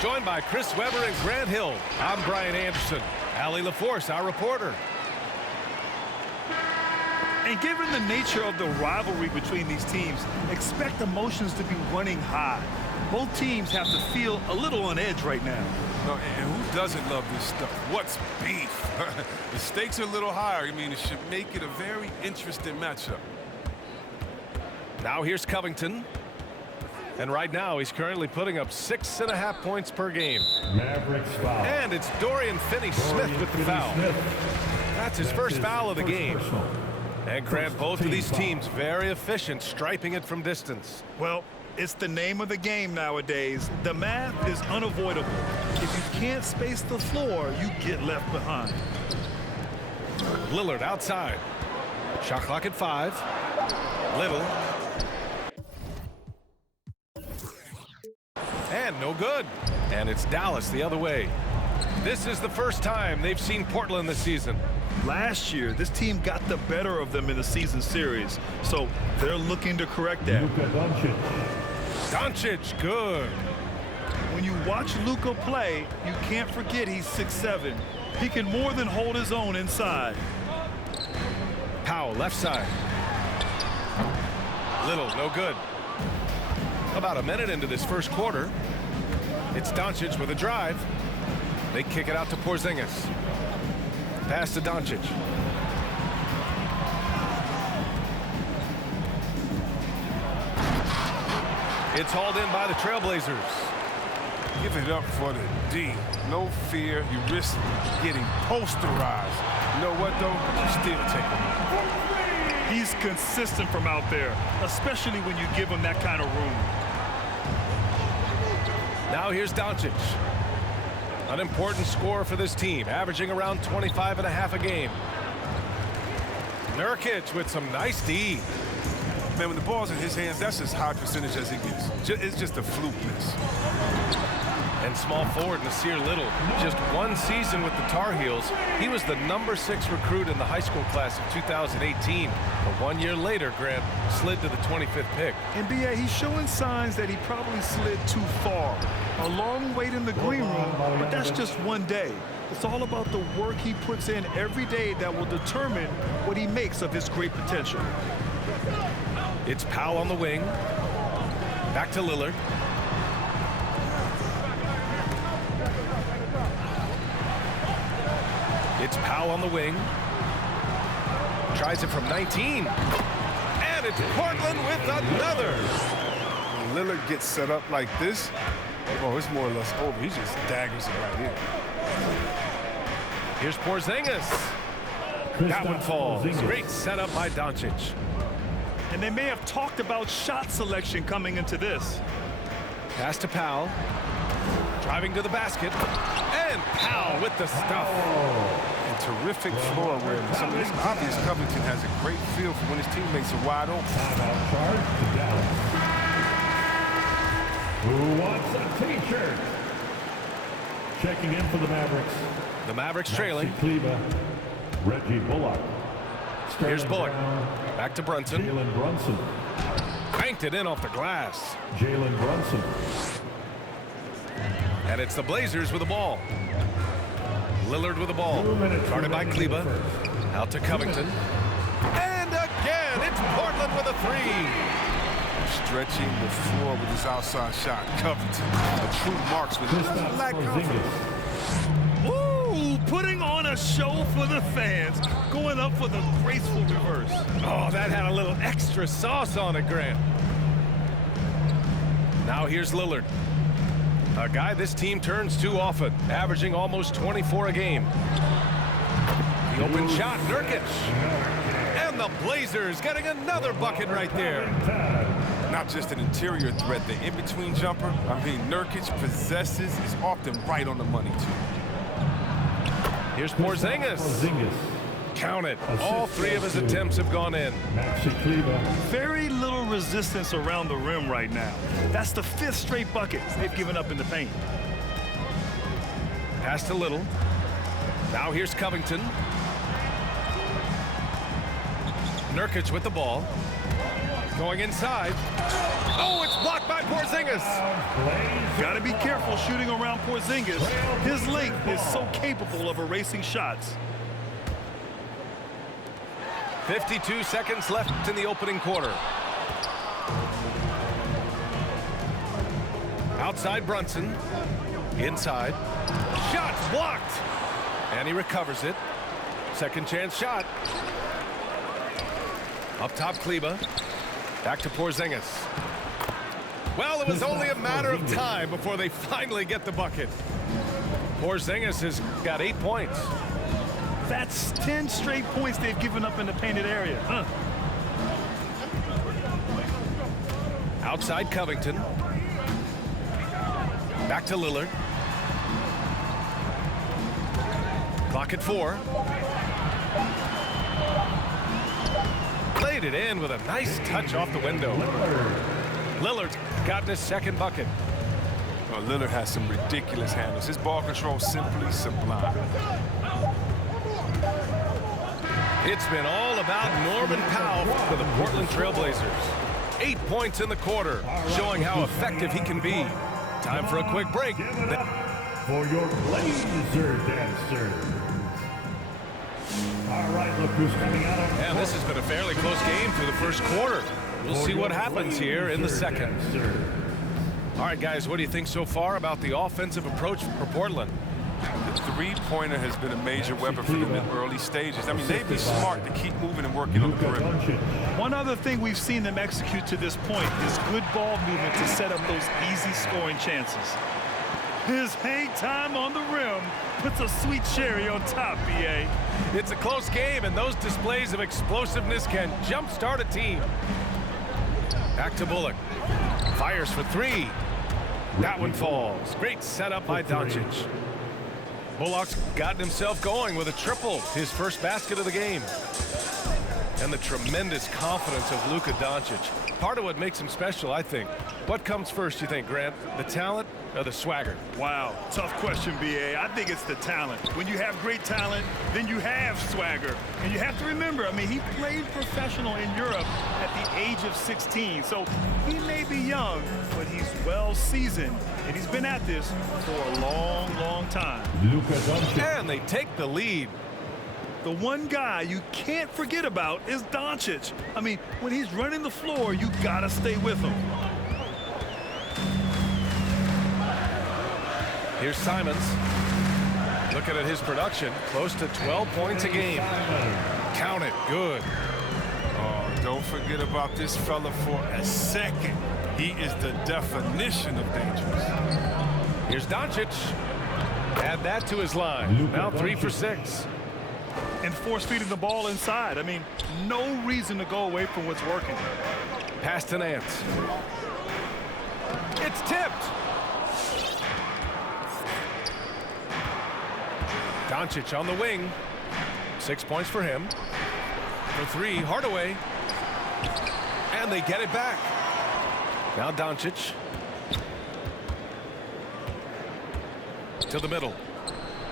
Joined by Chris Webber and Grant Hill, I'm Brian Anderson. Allie LaForce, our reporter. And given the nature of the rivalry between these teams, expect emotions to be running high. Both teams have to feel a little on edge right now. And who doesn't love this stuff? What's beef? The stakes are a little higher. I mean, it should make it a very interesting matchup. Now here's Covington. And right now, he's currently putting up 6.5 points per game. Mavericks foul. And it's Dorian Finney-Smith with the foul. That's his first foul of the game. And Grant, both of these teams very efficient, striping it from distance. Well, it's the name of the game nowadays. The math is unavoidable. If you can't space the floor, you get left behind. Lillard outside. Shot clock at 5. Little. And no good. And it's Dallas the other way. This is the first time they've seen Portland this season. Last year, this team got the better of them in the season series, so they're looking to correct that. Doncic, good. When you watch Luka play, you can't forget he's 6'7". He can more than hold his own inside. Powell, left side. Little, no good. About a minute into this first quarter, it's Doncic with a drive. They kick it out to Porzingis. Pass to Doncic. It's hauled in by the Trailblazers. Give it up for the D. No fear. You risk getting posterized. You know what, though? You still take it. He's consistent from out there, especially when you give him that kind of room. Now here's Doncic. An important score for this team, averaging around 25.5 a game. Nurkic with some nice D. Man, when the ball's in his hands, that's as high percentage as he gets. It's just a fluke miss. And small forward Nasir Little, just one season with the Tar Heels. He was the #6 recruit in the high school class of 2018. But 1 year later, Grant slid to the 25th pick. And B.A., he's showing signs that he probably slid too far. A long wait in the green room, but that's just one day. It's all about the work he puts in every day that will determine what he makes of his great potential. It's Powell on the wing. Back to Lillard. It's Powell on the wing. Tries it from 19. And it's Portland with another. When Lillard gets set up like this, oh, it's more or less over. He just daggers it right here. Here's Porzingis. That one falls. Great setup by Doncic. And they may have talked about shot selection coming into this. Pass to Powell. Driving to the basket. And Powell with the stuff. And terrific floor awareness. I mean, it's obvious Covington has a great feel for when his teammates are wide open. Timeout charge to Dallas. Who wants a T-shirt? Checking in for the Mavericks. The Mavericks trailing. Kleba, Reggie Bullock. Here's Bullock. Back to Brunson. Jalen Brunson. Banked it in off the glass. Jalen Brunson. And it's the Blazers with the ball. Lillard with the ball. Guarded by Kleba. Out to Covington. And again, it's Portland with a 3. Stretching the floor with his outside shot. Covington, a true marksman. Doesn't lack confidence. Ooh, putting on a show for the fans. Going up for the graceful reverse. Oh, that had a little extra sauce on it, Grant. Now here's Lillard. A guy this team turns to often, averaging almost 24 a game. The open shot, Nurkic. And the Blazers getting another bucket right there. Not just an interior threat, the in-between jumper. I mean, Nurkic possesses, is often right on the money, too. Here's Porzingis. Count it. All 3 of his attempts have gone in. Very little resistance around the rim right now. That's the 5th straight bucket they've given up in the paint. Pass to Little. Now here's Covington. Nurkic with the ball. Going inside. Oh, it's blocked by Porzingis. Got to be careful shooting around Porzingis. His length is so capable of erasing shots. 52 seconds left in the opening quarter. Outside Brunson. Inside. Shot's blocked. And he recovers it. Second chance shot. Up top, Kleba. Back to Porzingis. Well, it was only a matter of time before they finally get the bucket. Porzingis has got 8 points. That's 10 straight points they've given up in the painted area. Outside Covington. Back to Lillard. Clock at 4. Laid it in with a nice touch off the window. Lillard's gotten his second bucket. Oh, Lillard has some ridiculous handles. His ball control simply sublime. It's been all about Norman Powell for the Portland Trailblazers. 8 points in the quarter, showing how effective he can be. Time for a quick break. For your Blazer dancers. All right, look who's coming out of. And this has been a fairly close game through the first quarter. We'll see what happens here in the second. All right, guys, what do you think so far about the offensive approach for Portland? The three-pointer has been a major weapon for them in early stages. I mean, they'd be smart to keep moving and working on the perimeter. One other thing we've seen them execute to this point is good ball movement to set up those easy scoring chances. His hang time on the rim puts a sweet cherry on top, BA. It's a close game, and those displays of explosiveness can jumpstart a team. Back to Bullock. Fires for 3. That one falls. Great setup by Doncic. Bullock's gotten himself going with a triple, his first basket of the game. And the tremendous confidence of Luka Doncic. Part of what makes him special, I think. What comes first, you think, Grant? The talent or the swagger? Wow, tough question, BA. I think it's the talent. When you have great talent, then you have swagger. And you have to remember, I mean, he played professional in Europe at the age of 16. So he may be young, but he's well seasoned. And he's been at this for a long, long time. And they take the lead. The one guy you can't forget about is Doncic. I mean, when he's running the floor, you gotta stay with him. Here's Simons. Looking at his production, close to 12 points a game. Count it, good. Oh, don't forget about this fella for a second. He is the definition of dangerous. Here's Doncic. Add that to his line. Now 3 for 6. And force-feeding the ball inside. I mean, no reason to go away from what's working. Pass to Nance. It's tipped. Doncic on the wing. 6 points for him. For 3, Hardaway. And they get it back. Now Doncic. To the middle.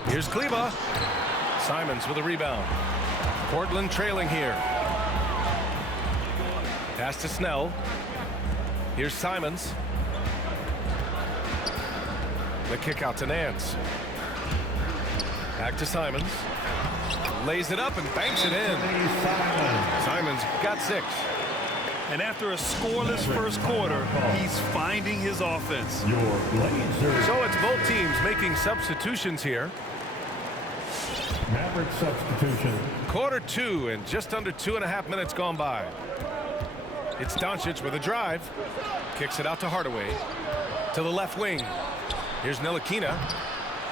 Here's Kleba. Simons with a rebound. Portland trailing here. Pass to Snell. Here's Simons. The kick out to Nance. Back to Simons. Lays it up and banks it in. Simons got 6. And after a scoreless first quarter, he's finding his offense. So it's both teams making substitutions here. Mavericks substitution. Quarter 2 and just under 2.5 minutes gone by. It's Doncic with a drive. Kicks it out to Hardaway. To the left wing. Here's Ntilikina.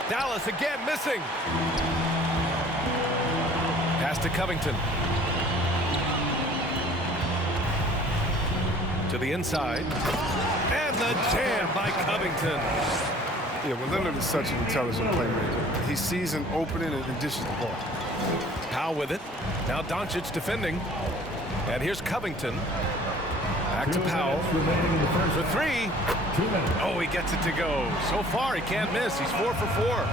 Dallas again missing. Pass to Covington. To the inside. And the jam by Covington. Yeah, well, Lillard is such an intelligent playmaker. He sees an opening and dishes the ball. Powell with it. Now Doncic defending. And here's Covington. Back to Powell. For three. Oh, he gets it to go. So far, he can't miss. He's 4 for 4.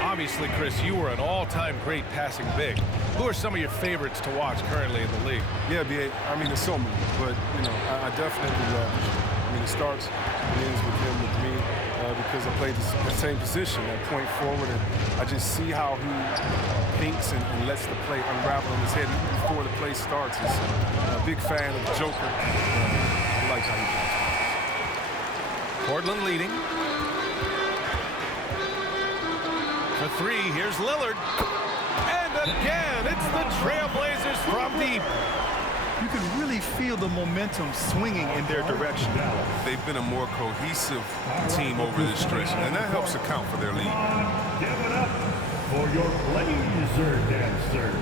Obviously, Chris, you were an all-time great passing big. Who are some of your favorites to watch currently in the league? Yeah, B.A., I mean, there's so many, but, you know, I definitely love him. I mean, it starts and ends with him with me because I played the same position at point forward, and I just see how he thinks and lets the play unravel in his head even before the play starts. He's a big fan of the Joker. I like how he plays. Portland leading. For three, here's Lillard. And again, it's the Trailblazers from deep. You can really feel the momentum swinging in their direction. They've been a more cohesive team over this stretch, and that helps account for their lead. Give it up for your Blazer dancer.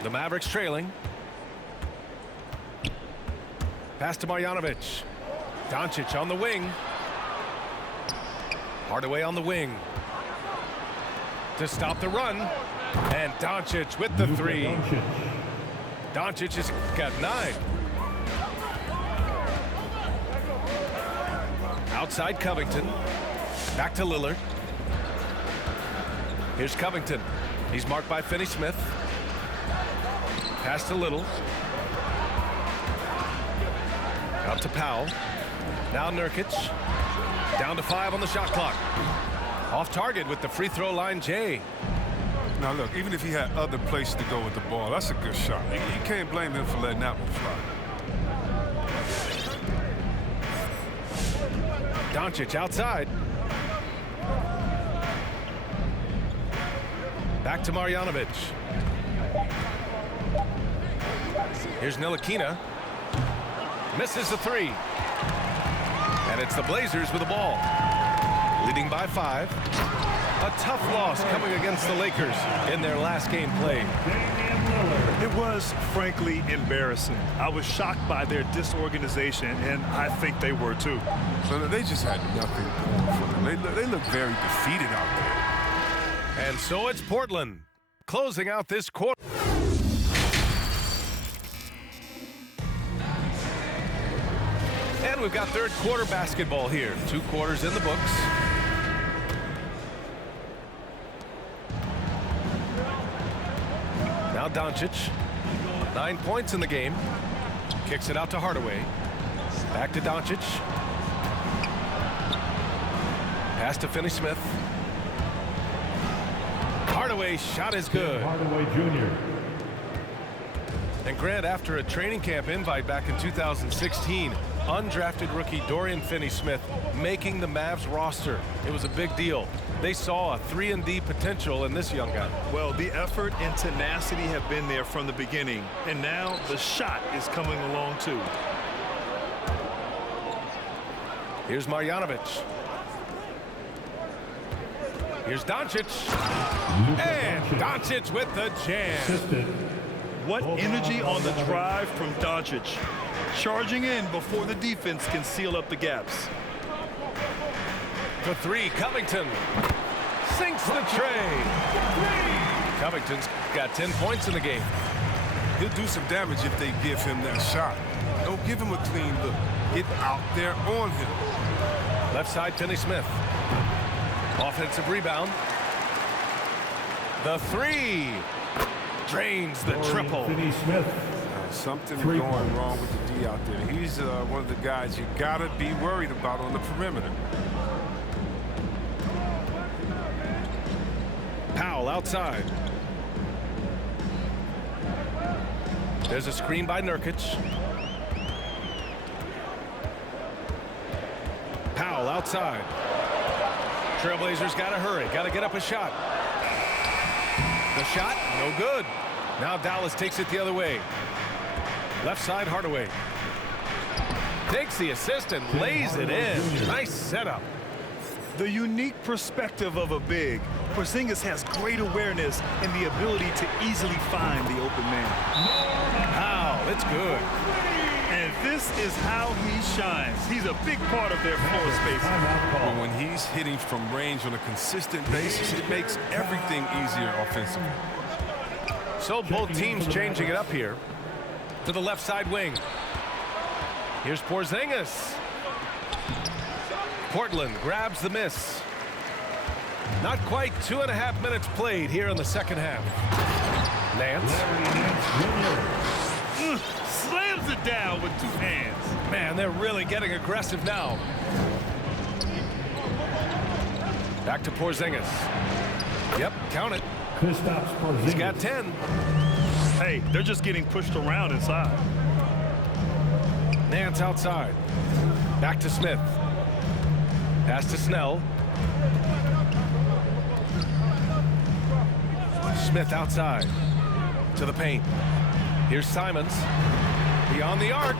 The Mavericks trailing. Pass to Marjanovic. Doncic on the wing. Hardaway on the wing. To stop the run. And Doncic with the three. Doncic has got 9. Outside Covington. Back to Lillard. Here's Covington. He's marked by Finney-Smith. Pass to Little. Out to Powell. Now Nurkic. Down to 5 on the shot clock. Off target with the free throw line, Jay. Now look, even if he had other places to go with the ball, that's a good shot. You can't blame him for letting that one fly. Doncic outside. Back to Marjanovic. Here's Ntilikina. Misses the three. And it's the Blazers with the ball. Leading by 5. A tough loss coming against the Lakers in their last game played. It was, frankly, embarrassing. I was shocked by their disorganization, and I think they were too. So they just had nothing going for them. They look very defeated out there. And so it's Portland closing out this quarter. And we've got third quarter basketball here. 2 quarters in the books. Now Doncic. 9 points in the game. Kicks it out to Hardaway. Back to Doncic. Pass to Finney-Smith. Hardaway's shot is good. Hardaway Jr. And Grant, after a training camp invite back in 2016, undrafted rookie Dorian Finney-Smith making the Mavs roster. It was a big deal. They saw a 3-and-D potential in this young guy. Well, the effort and tenacity have been there from the beginning, and now the shot is coming along too. Here's Marjanovic. Here's Doncic. And Doncic with the jam. What energy on the drive from Doncic. Charging in before the defense can seal up the gaps. For 3, Covington. Sinks the tray. Covington's got 10 points in the game. He'll do some damage if they give him that shot. Don't give him a clean look. Get out there on him. Left side, Finney-Smith. Offensive rebound. The 3. Drains the triple. Finney-Smith. Something going wrong with the D out there. He's one of the guys you gotta be worried about on the perimeter. Powell outside. There's a screen by Nurkic. Powell outside. Trailblazers got to hurry. Got to get up a shot. The shot, no good. Now Dallas takes it the other way. Left side, Hardaway. Takes the assist and lays it in. Nice setup. The unique perspective of a big. Porzingis has great awareness and the ability to easily find the open man. Wow, that's good. And this is how he shines. He's a big part of their floor space. But when he's hitting from range on a consistent basis, it makes everything easier offensively. So both teams changing it up here to the left side wing. Here's Porzingis. Portland grabs the miss. Not quite 2.5 minutes played here in the second half. Nance. Slams it down with 2 hands. Man, they're really getting aggressive now. Back to Porzingis. Yep, count it. He's got 10. Hey, they're just getting pushed around inside. Nance outside. Back to Smith. Pass to Snell. Smith outside. To the paint. Here's Simons. Beyond the arc.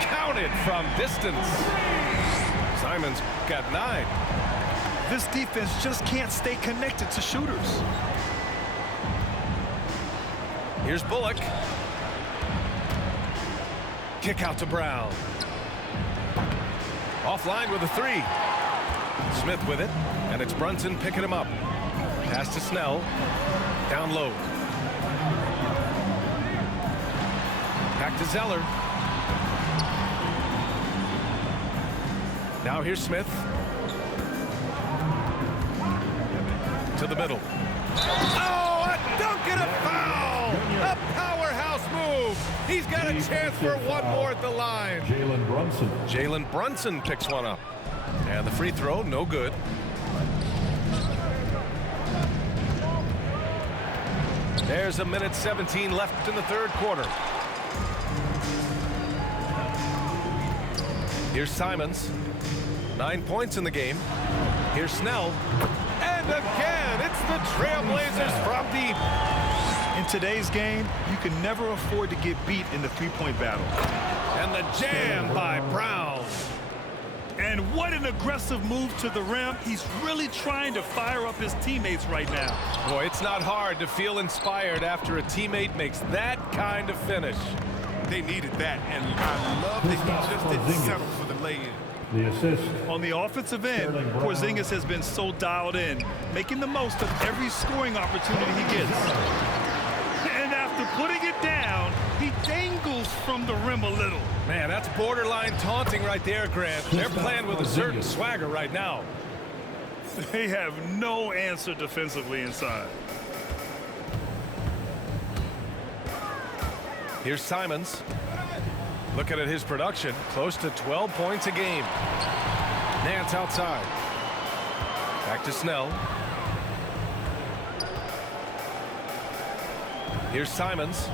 Counted from distance. Simons got 9. This defense just can't stay connected to shooters. Here's Bullock. Kick out to Brown. Offline with a 3. Smith with it, and it's Brunson picking him up. Pass to Snell. Down low. Back to Zeller. Now here's Smith. To the middle. Oh, a dunk and a foul! A powerhouse move. He's got a chance for one more at the line. Jalen Brunson picks one up. And the free throw, no good. There's 1:17 left in the third quarter. Here's Simons. 9 points in the game. Here's Snell. And again, it's the Trailblazers from deep. In today's game, you can never afford to get beat in the three-point battle. And the jam by Brown. And what an aggressive move to the rim. He's really trying to fire up his teammates right now. Boy, it's not hard to feel inspired after a teammate makes that kind of finish. They needed that, and I love that he just didn't settle for the lay-in. The assist. On the offensive end, Porzingis has been so dialed in, making the most of every scoring opportunity he gets. And after putting it down, he dangles from the rim a little. Man, that's borderline taunting right there, Grant. They're playing with a certain swagger right now. They have no answer defensively inside. Here's Simons. Looking at his production, close to 12 points a game. Nance outside. Back to Snell. Here's Simons.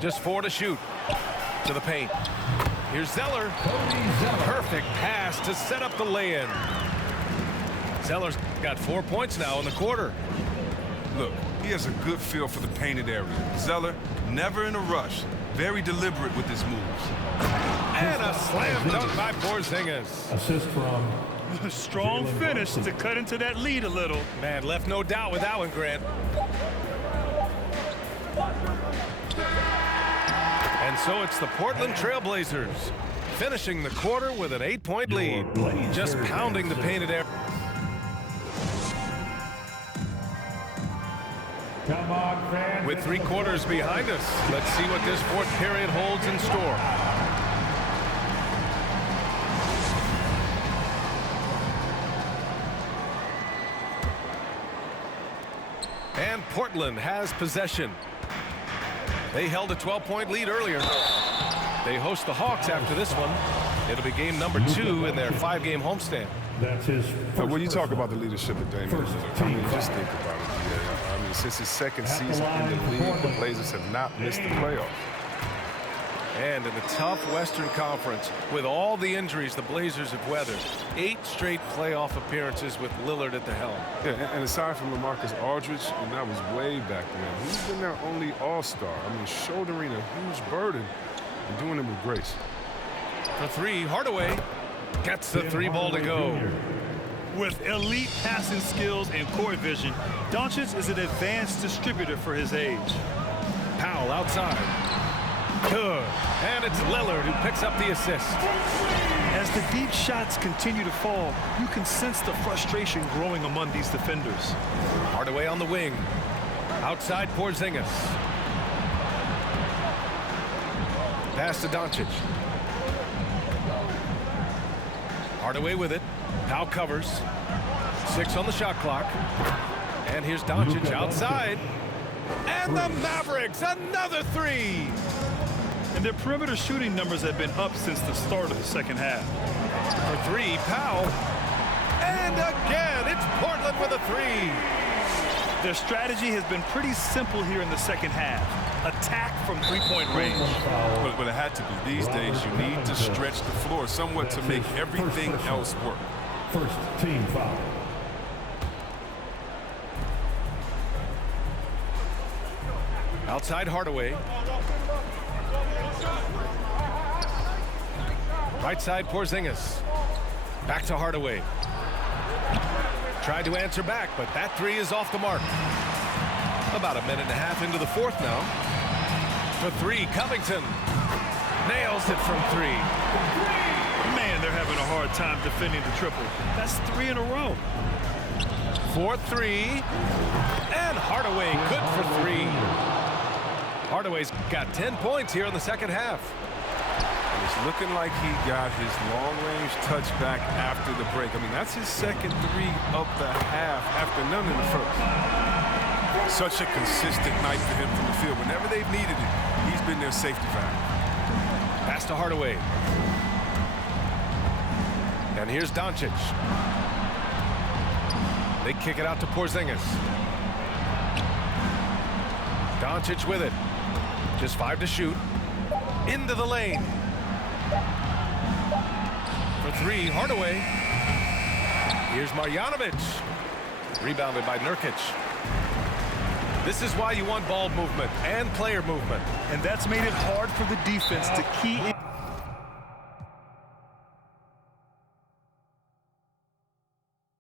Just 4 to shoot. To the paint. Here's Zeller. Perfect pass to set up the lay-in. Zeller's got 4 points now in the quarter. Look, he has a good feel for the painted area. Zeller, never in a rush. Very deliberate with his moves. And a slam dunk by Porzingis. Assist from Strong finish to cut into that lead a little. Man, left no doubt with that one, Grant. And so it's the Portland Trailblazers finishing the quarter with an 8-point lead. Just pounding the painted area. Come on, fans. With 3 quarters behind us, let's see what this fourth period holds in store. And Portland has possession. They held a 12-point lead earlier. They host the Hawks after this one. It'll be game number 2 in their 5-game homestand. That's his first. When you talk about the leadership of Damian, I mean, just think about it. Yeah, I mean, since his second season in the league, the Blazers have not missed the playoffs. And in the tough Western Conference, with all the injuries the Blazers have weathered, 8 straight playoff appearances with Lillard at the helm. Yeah, and aside from LaMarcus Aldridge, and that was way back then, he's been their only all-star. I mean, shouldering a huge burden and doing it with grace. For 3, Hardaway gets the 3-ball to go. With elite passing skills and court vision, Doncic is an advanced distributor for his age. Powell outside. Good. And it's Lillard who picks up the assist. As the deep shots continue to fall, you can sense the frustration growing among these defenders. Hardaway on the wing. Outside Porzingis. Pass to Doncic. Hardaway with it. Powell covers. 6 on the shot clock. And here's Doncic outside. And the Mavericks, another 3. And their perimeter shooting numbers have been up since the start of the second half. For 3, Powell. And again, it's Portland with a 3. Their strategy has been pretty simple here in the second half. Attack from three-point range. But it had to be. These days, you need to stretch the floor somewhat to make everything else work. First team foul. Outside Hardaway. Right side Porzingis. Back to Hardaway. Tried to answer back, but that 3 is off the mark. About a minute and a half into the 4th now. For 3, Covington. Nails it from 3. Man, they're having a hard time defending the triple. That's 3 in a row. 4-3. And Hardaway good for 3. Hardaway's got 10 points here in the second half. It's looking like he got his long-range touchback after the break. I mean, that's his second 3 of the half after none in the first. Such a consistent night for him from the field. Whenever they've needed it, he's been their safety valve. Pass to Hardaway. And here's Doncic. They kick it out to Porzingis. Doncic with it. Just 5 to shoot. Into the lane. For 3, Hardaway. Here's Marjanovic. Rebounded by Nurkic. This is why you want ball movement and player movement. And that's made it hard for the defense to key in.